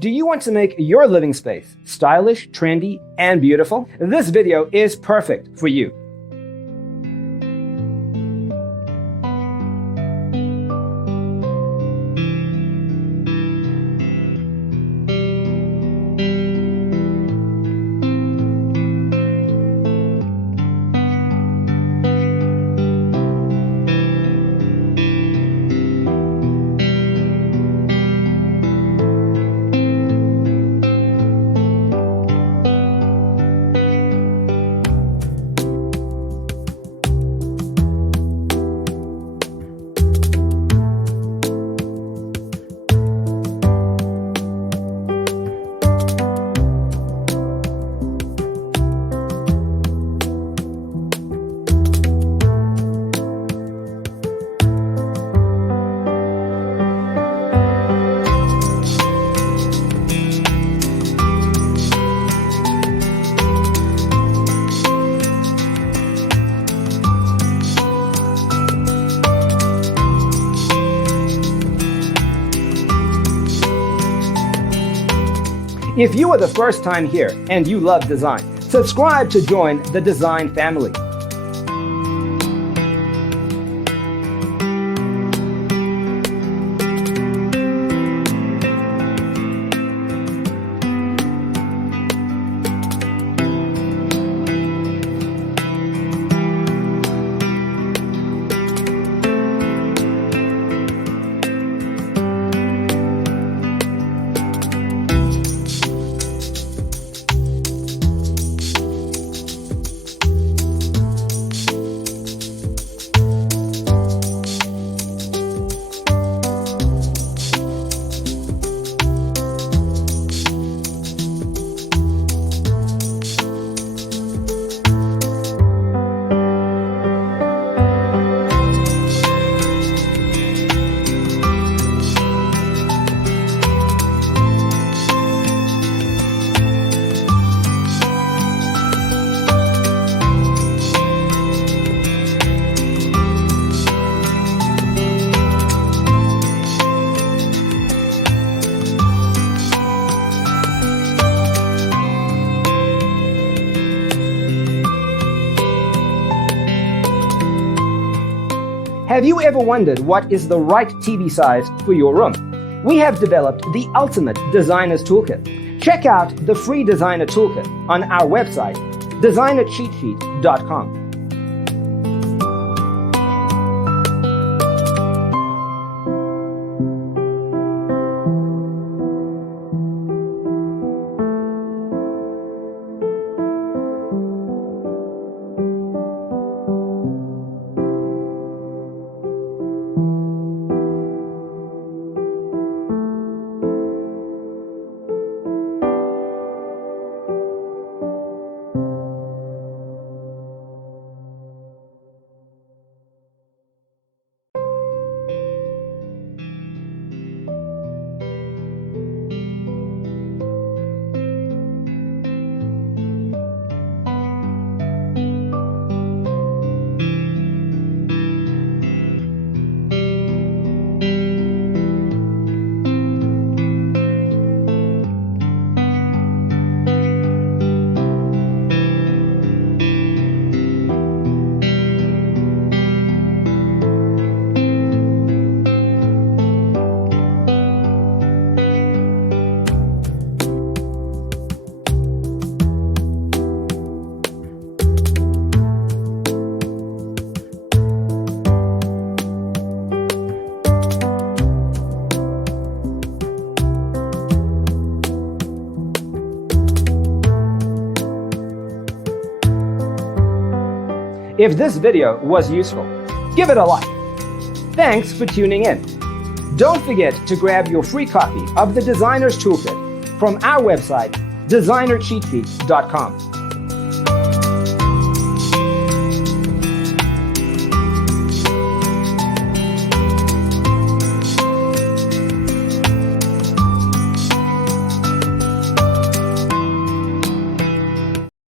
Do you want to make your living space stylish, trendy, and beautiful? This video is perfect for you. If you are the first time here and you love design, subscribe to join the design family. Have you ever wondered what is the right TV size for your room? We have developed the ultimate designer's toolkit. Check out the free designer toolkit on our website, designercheatsheet.com. If this video was useful, give it a like. Thanks for tuning in. Don't forget to grab your free copy of the Designer's Toolkit from our website, designercheatsheet.com.